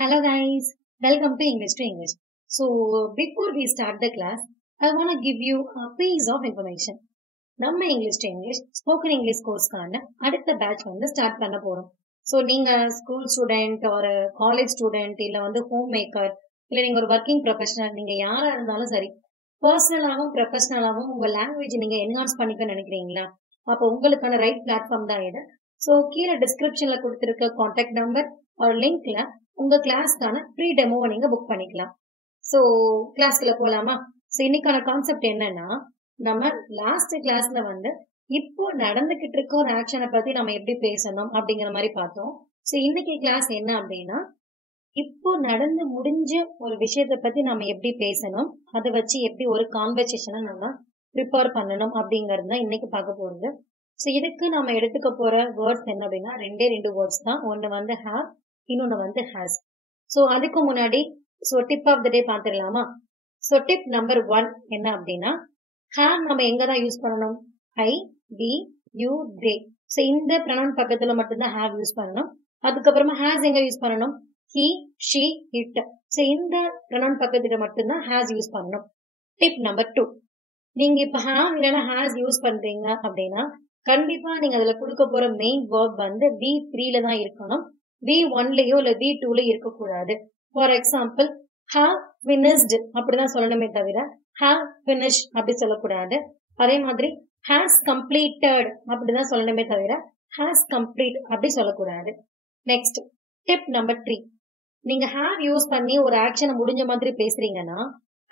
Hello guys, welcome to English. So before we start the class, I want to give you a piece of information. நம்ம English to English spoken English கோர்ஸ்க்கான அடுத்த batch வந்து start பண்ண போறோம். So நீங்க school student ஒரு college student இல்ல வந்து ஹோம் மேக்கர் இல்ல நீங்க ஒரு ஒர்க்கிங் ப்ரொஃபஷனல் நீங்க யாரா இருந்தாலும் சரி, பர்சனலாகவும் ப்ரொஃபஷனலாகவும் உங்க லாங்குவேஜ் நீங்க என்ஹான்ஸ் பண்ணிக்க நினைக்கிறீங்களா? அப்போ உங்களுக்கான ரைட் பிளாட்ஃபார்ம் தான் இது. ஸோ கீழே டிஸ்கிரிப்ஷன்ல கொடுத்துருக்க கான்டாக்ட் நம்பர் ஒரு லிங்க்ல உங்க கிளாஸ்க்கான ஃப்ரீ டெமோவை நீங்க புக் பண்ணிக்கலாம். ஸோ கிளாஸ்க்குள்ள போலாமா? ஸோ இன்னைக்கான கான்செப்ட் என்னன்னா, நம்ம லாஸ்ட் கிளாஸ்ல வந்து இப்போ நடந்துகிட்டு இருக்க ஒரு ஆக்ஷனை பத்தி நம்ம எப்படி பேசணும் அப்படிங்கிற மாதிரி பார்த்தோம். ஸோ இன்னைக்கு கிளாஸ் என்ன அப்படின்னா, இப்போ நடந்து முடிஞ்ச ஒரு விஷயத்த பத்தி நம்ம எப்படி பேசணும், அதை வச்சு எப்படி ஒரு கான்வர்சேஷனை நம்ம ப்ரிப்பேர் பண்ணணும் அப்படிங்கிறது தான் இன்னைக்கு பார்க்க போறது. ஸோ இதுக்கு நம்ம எடுத்துக்க போற வேர்ட்ஸ் என்ன அப்படின்னா, ரெண்டு வேர்ட்ஸ் தான். ஒன்று வந்து ஹேவ், இன்னொன்று வந்து ஹேஸ். ஸோ அதுக்கு முன்னாடி டிப் ஆஃப் த டே பார்த்துடலாமா? ஸோ டிப் நம்பர் 1 என்ன அப்படின்னா, ஹேவ் நம்ம எங்க தான் யூஸ் பண்ணணும்? ஐ, வி, யூ, தே. ஸோ இந்த ப்ரொனவுன் பக்கத்துல மட்டும்தான் ஹேவ் யூஸ் பண்ணணும். அதுக்கப்புறமா ஹேஸ் எங்க யூஸ் பண்ணணும்? He, she, it. ஸோ இந்த ப்ரொனவுன் பக்கத்துல மட்டும்தான் ஹேஸ் யூஸ் பண்ணணும். டிப் நம்பர் 2, நீங்க இப்ப ஹேவ் இல்லைன்னா ஹேஸ் யூஸ் பண்றீங்க அப்படின்னா கண்டிப்பா நீங்க அதுல கொடுக்க போற மெயின் வேர்ப் வந்து V3ல தான் இருக்கணும். V1லயோ இல்ல V2லயோ இருக்கக்கூடாது. ஃபார் எக்ஸாம்பிள், ஹேவ் finished அப்படிதான் சொல்லணுமே தவிர ஹேவ் finish அப்படி சொல்லக்கூடாது. அதே மாதிரி ஹேஸ் கம்ப்ளீட்டட் அப்படிதான் சொல்லணுமே தவிர ஹேஸ் கம்ப்ளீட் அப்படி சொல்லக்கூடாது. நெக்ஸ்ட் டிப் நம்பர் 3, நீங்க ஹேவ் யூஸ் பண்ணி ஒரு ஆக்ஷனை முடிஞ்ச மாதிரி பேசுறீங்கன்னா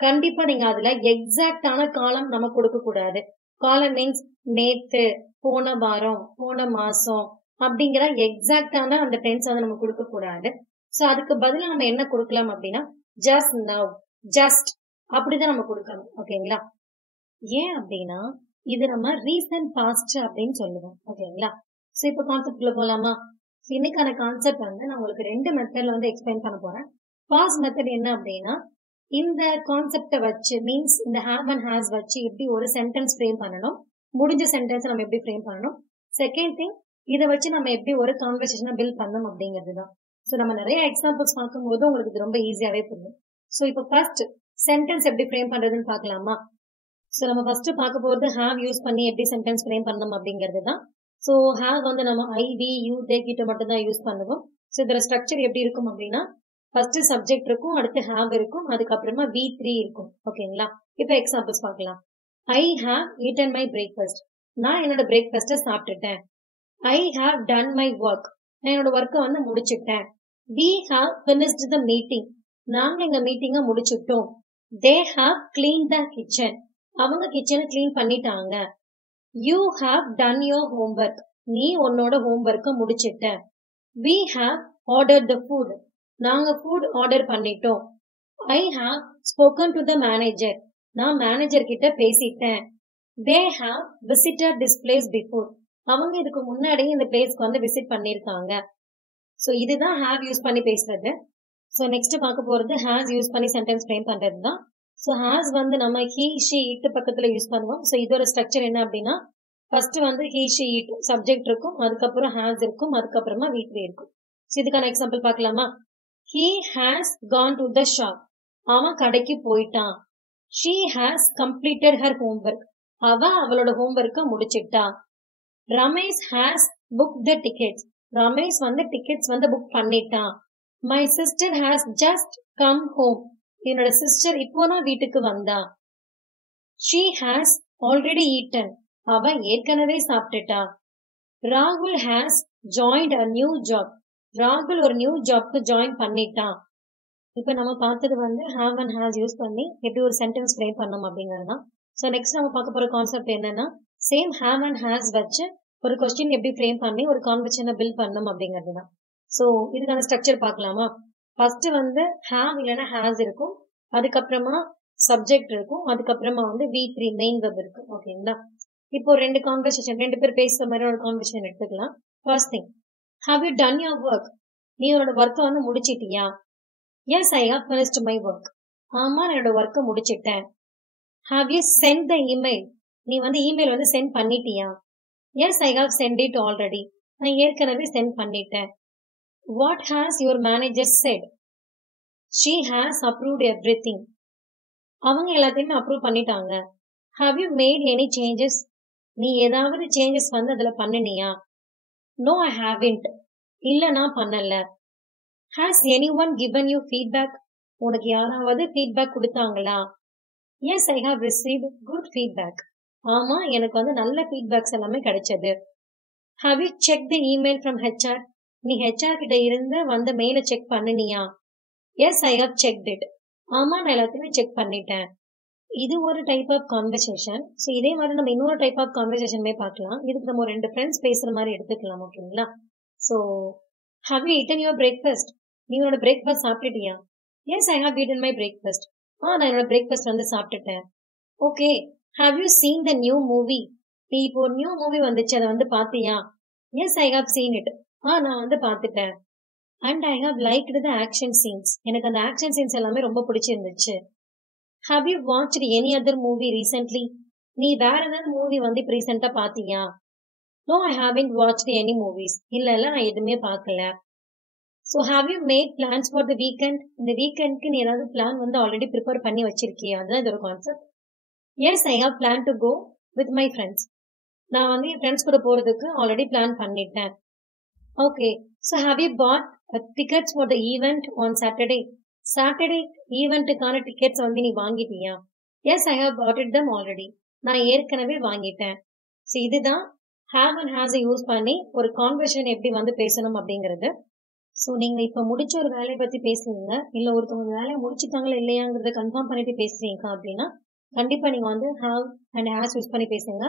கண்டிப்பா நீங்க அதுல எக்ஸாக்டான காலம் நம்ம கொடுக்க கூடாது. காலம் மீன்ஸ் நேத்து, போன வாரம், போன மாசம் அப்படிங்கிற எக்ஸாக்டான அந்த டென்ஸ் வந்து நம்ம கொடுக்க கூடாது. சோ அதுக்கு பதிலா நம்ம என்ன கொடுக்கலாம் அப்படின்னா, ஜஸ்ட் நவ், ஜஸ்ட் அப்படிதான் நம்ம கொடுக்கணும். ஓகேங்களா? ஏன் அப்படின்னா இது நம்ம ரீசன்ட் பாஸ்ட் அப்படின்னு சொல்லுவோம். ஓகேங்களா? சோ இப்ப கான்செப்ட்ல போலாமா? இன்னைக்கான கான்செப்ட் வந்து நான் உங்களுக்கு 2 மெத்தட்ல வந்து எக்ஸ்பிளைன் பண்ண போறேன். ஃபர்ஸ்ட் மெத்தட் என்ன அப்படின்னா, இந்த கான்செப்டை வச்சு மீன்ஸ் இந்த ஹேவ் அண்ட் ஹேஸ் வச்சு எப்படி ஒரு சென்டென்ஸ் ஃப்ரேம் பண்ணணும், முடிஞ்ச சென்டென்ஸ் நம்ம எப்படி ஃப்ரேம் பண்ணணும். செகண்ட் திங், இதை வச்சு நம்ம எப்படி ஒரு கான்வர்சேஷனை பில்ட் பண்ணணும் அப்படிங்கிறது தான். ஸோ நம்ம நிறைய எக்ஸாம்பிள்ஸ் பார்க்கும்போது உங்களுக்கு இது ரொம்ப ஈஸியாவே புரியும். ஸோ இப்போ ஃபர்ஸ்ட் சென்டென்ஸ் எப்படி ஃப்ரேம் பண்றதுன்னு பார்க்கலாமா? ஸோ நம்ம ஃபர்ஸ்ட் பார்க்க போறது ஹேவ் யூஸ் பண்ணி எப்படி சென்டென்ஸ் ஃப்ரேம் பண்ணணும் அப்படிங்கிறது தான். ஸோ ஹேவ் வந்து நம்ம ஐ, வி, யூ, தே கிட்ட மட்டும் தான் யூஸ் பண்ணுவோம். ஸோ இதோட ஸ்ட்ரக்சர் எப்படி இருக்கும் அப்படின்னா, ஃபர்ஸ்ட் சப்ஜெக்ட் இருக்கும், அடுத்து ஹேவ் இருக்கும், அதுக்கப்புறமா V3 இருக்கும். ஓகேங்களா? இப்போ எக்ஸாம்பிள்ஸ் பார்க்கலாம். I have eaten my breakfast. நான் என்னோட பிரேக்ஃபாஸ்ட்டை சாப்பிட்டுட்டேன். I have done my work. நான் என்னோட ஒர்க்கை வந்து முடிச்சுட்டேன். We have finished the meeting. நாங்க எங்க மீட்டிங்கை முடிச்சுட்டோம். They have clean the kitchen. அவங்க கிச்சனை கிளீன் பண்ணிட்டாங்க. You have done your homework. நீ உன்னோட ஹோம்ஒர்க்கை முடிச்சிட்ட. We have order the food. நாங்க ஃபுட் ஆர்டர் பண்ணிட்டோம். I have spoken to the manager. நான் மேனேஜர் கிட்ட பேசிட்டேன். They have visited this place before. அவங்க இதுக்கு முன்னாடி இந்த பிளேஸ்க்கு வந்து விசிட் பண்ணிருக்காங்க. ஸோ இதுதான் ஹேவ் யூஸ் பண்ணி பேசுறது. ஸோ நெக்ஸ்ட் பார்க்க போறது ஹேஸ் யூஸ் பண்ணி சென்டென்ஸ் ஃப்ரேம் பண்றது தான். ஸோ ஹேஸ் வந்து நம்ம ஹி, ஷி, இட் பக்கத்துல யூஸ் பண்ணுவோம். ஸோ இதோட ஸ்ட்ரக்சர் என்ன அப்படின்னா, ஃபர்ஸ்ட் வந்து ஹி, ஷி, இட் சப்ஜெக்ட் இருக்கும், அதுக்கப்புறம் ஹேஸ் இருக்கும், அதுக்கப்புறமா V3 இருக்கும். ஸோ இதுக்கான எக்ஸாம்பிள் பார்க்கலாமா? He has gone to the shop. அவன் கடைக்கு போயிட்டான். She has completed her homework. அவ அவளோட ஹோம்ஒர்க்கை முடிச்சிட்டா. Ramesh has booked the tickets. Ramesh வந்து டிக்கெட்ஸ் வந்து புக் பண்ணிட்டான். My sister has just come home. என்னோட சிஸ்டர் இப்போதான் வீட்டுக்கு வந்தா. She has already eaten. அவ ஏற்கனவே சாப்பிட்டுட்டா. ராகுல் has joined a new job. ராகுல் ஒரு நியூ ஜாப்க்கு ஜாயின் பண்ணிட்டான். இப்ப நம்ம பார்த்தது வந்து ஹேவ் அண்ட் ஹேஸ் யூஸ் பண்ணி எப்படி ஒரு சென்டென்ஸ் ஃப்ரேம் பண்ணணும் அப்படிங்கிறது தான். ஸோ நெக்ஸ்ட் நம்ம பார்க்க போற கான்செப்ட் என்னன்னா, சேம் ஹேவ் அண்ட் ஹேஸ் வச்சு ஒரு கொஸ்டின் எப்படி ஃப்ரேம் பண்ணி ஒரு கான்வர்சேஷனை பில்ட் பண்ணணும் அப்படிங்கிறது தான். ஸோ இதுக்கான ஸ்ட்ரக்சர் பார்க்கலாமா? ஃபர்ஸ்ட் வந்து ஹேவ் இல்லைன்னா ஹேஸ் இருக்கும், அதுக்கப்புறமா சப்ஜெக்ட் இருக்கும், அதுக்கப்புறமா வந்து V3 மெயின் வெப் இருக்கு. ஓகேங்களா? இப்போ 2 கான்வர்சேஷன், 2 பேர் பேசுற மாதிரி ஒரு கான்வர்சேஷன் எடுத்துக்கலாம். First thing, have you done your work? நீ உன்னோட ஒர்க்கை வந்து முடிச்சிட்டியா? Yes, I have finished my work. ஆமா, நான் என்னோட ஒர்க்கை முடிச்சிட்டேன். Have you sent the email? நீ வந்து இமெயில் வந்து சென்ட் பண்ணிட்டியா? Yes, I have sent it already. நான் ஏற்கனவே சென்ட் பண்ணிட்டேன். What has your manager said? she has approved everything. அவங்க எல்லாத்தையுமே அப்ரூவ் பண்ணிட்டாங்க. have you made any changes? நீ ஏதாவது சேஞ்சஸ் வந்து அதுல பண்ணினியா? no I haven't. இல்ல நான் பண்ணல. has anyone given you feedback? உனக்கு யாராவது feedback கொடுத்தாங்களா? yes I have received good feedback. ஆமா எனக்கு வந்து நல்ல feedbacks எல்லாமே கிடைச்சது. have you checked the email from HR? நீ HR கிட்ட இருந்து வந்த மெயிலை check பண்ணினியா? yes I have checked it. ஆமா நான் எல்லாத்தையுமே செக் பண்ணிட்டேன். இது ஒரு டைப் ஆஃப் கான்வர்சேஷன். ஸோ இதே மாதிரி நம்ம இன்னொரு டைப் ஆஃப் கான்வர்சேஷனுமே பார்க்கலாம். இதுக்கு நம்ம 2 ஃப்ரெண்ட்ஸ் பேசுற மாதிரி எடுத்துக்கலாம். ஓகேங்களா? So have you eaten your breakfast? நீ உன்னோட breakfast சாப்பிட்டுட்டியா? yes I have eaten my breakfast. நான் என்னோட பிரேக்ஃபாஸ்ட் வந்து சாப்பிட்டுட்டேன். Okay have you seen the new movie? நீ இப்போ நியூ மூவி வந்துச்சு அதை வந்து பார்த்தியா? yes I have seen it. நான் வந்து பார்த்துட்டேன். and I have liked the action scenes. எனக்கு அந்த ஆக்ஷன் சீன்ஸ் எல்லாமே ரொம்ப பிடிச்சிருந்துச்சு. have you watched any other movie recently? நீ வேற ஏதாவது மூவி வந்து இப்போ ரீசெண்டா பார்த்தியா? no I haven't watched any movies. இல்ல நான் எதுவுமே பார்க்கல. so have you made plans for the weekend? இந்த வீக்கெண்ட்க்கு நீ ஏதாவது பிளான் வந்து ஆல்ரெடி ப்ரிப்பேர் பண்ணி வச்சிருக்கியா? அதுதான் இதோட concept. yes I have planned to go with my friends. நான் வந்து என் ஃப்ரெண்ட்ஸ் கூட போறதுக்கு ஆல்ரெடி பிளான் பண்ணிட்டேன். Okay so have you bought tickets for the event on Saturday? Saturday ஈவெண்ட்டுக்கான டிக்கெட்ஸ் வந்து நீ வாங்கிட்டியா? yes I have bought it them already. நான் ஏற்கனவே வாங்கிட்டேன். ஸோ இதுதான் have and has யூஸ் பண்ணி ஒரு கான்வர்சேஷன் எப்படி வந்து பேசணும் அப்படிங்கிறது. ஸோ நீங்க இப்ப முடிச்ச ஒரு வேலையை பத்தி பேசுறீங்க, இல்ல ஒருத்தவங்க வேலையை முடிச்சுட்டாங்களா இல்லையாங்கிறத கன்ஃபார்ம் பண்ணிட்டு பேசுறீங்க அப்படின்னா கண்டிப்பா நீங்க வந்து have and has யூஸ் பண்ணி பேசுங்க.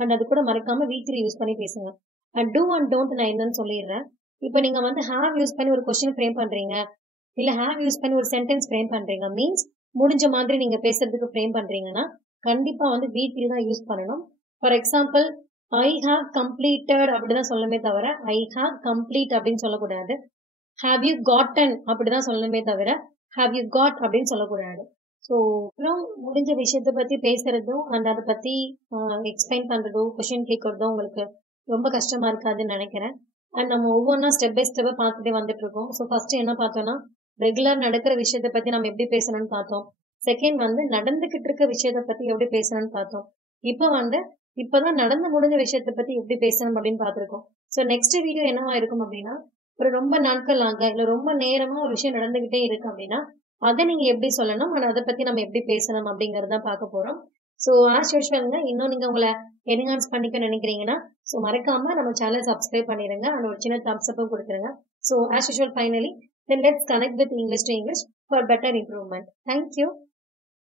அண்ட் அது கூட மறக்காம V3 யூஸ் பண்ணி பேசுங்க. அண்ட் do and don't நான் என்னன்னு சொல்லிடுறேன். இப்ப நீங்க வந்து have யூஸ் பண்ணி ஒரு கொஸ்டின் ஃப்ரேம் பண்றீங்க, இல்ல have யூஸ் பண்ணி ஒரு சென்டென்ஸ் ஃப்ரேம் பண்றீங்க, மீன்ஸ் முடிஞ்ச மாதிரி நீங்க பேசுறதுக்கு ஃப்ரேம் பண்றீங்கன்னா கண்டிப்பா வந்து V3 தான் யூஸ் பண்ணணும். For example I have completed அப்படிதான் சொல்லணுமே தவிர I have complete அப்படின்னு சொல்லக்கூடாது. have you gotten அப்படிதான் சொல்லணுமே தவிர have you got அப்படின்னு சொல்லக்கூடாது. ஸோ அப்புறம் முடிஞ்ச விஷயத்த பத்தி பேசுறதும் அண்ட் அதை பத்தி எக்ஸ்பிளைன் பண்றதோ கொஸ்டின் கேட்கறதோ உங்களுக்கு ரொம்ப கஷ்டமா இருக்காதுன்னு நினைக்கிறேன். அண்ட் நம்ம ஒவ்வொன்றா ஸ்டெப் பை ஸ்டெப்பா பார்த்துட்டே வந்துட்டு இருக்கோம். ஸோ ஃபர்ஸ்ட் என்ன பார்த்தோம்னா ரெகுலர் நடக்கிற விஷயத்த பத்தி நம்ம எப்படி பேசணும்னு பார்த்தோம். செகண்ட் வந்து நடந்துகிட்டு இருக்க விஷயத்த பத்தி எப்படி பேசணும்னு பார்த்தோம். இப்போ வந்து இப்பதான் நடந்து முடிஞ்ச விஷயத்த பத்தி எப்படி பேசணும் அப்படின்னு பார்த்திருக்கோம். ஸோ நெக்ஸ்ட் வீடியோ என்னவா இருக்கும் அப்படின்னா, ஒரு ரொம்ப நாட்கள் ஆக இல்ல ரொம்ப நேரமா ஒரு விஷயம் நடந்துகிட்டே இருக்கு அப்படின்னா அதை நீங்க எப்படி சொல்லணும், ஆனா அதை பத்தி நம்ம எப்படி பேசணும் அப்படிங்கறத பார்க்க போறோம். ஸோ ஆஸ் யூஷுவல்ங்க, இன்னும் நீங்க உங்களை என்ஹான்ஸ் பண்ணிக்க நினைக்கிறீங்கன்னா ஸோ மறக்காம நம்ம சேனல் சப்ஸ்கிரைப் பண்ணிடுங்க அண்ட் ஒரு சின்ன தம்ஸ் அப்பும் கொடுத்துருங்க. So as usual finally then let's connect with English to English for better improvement. Thank you.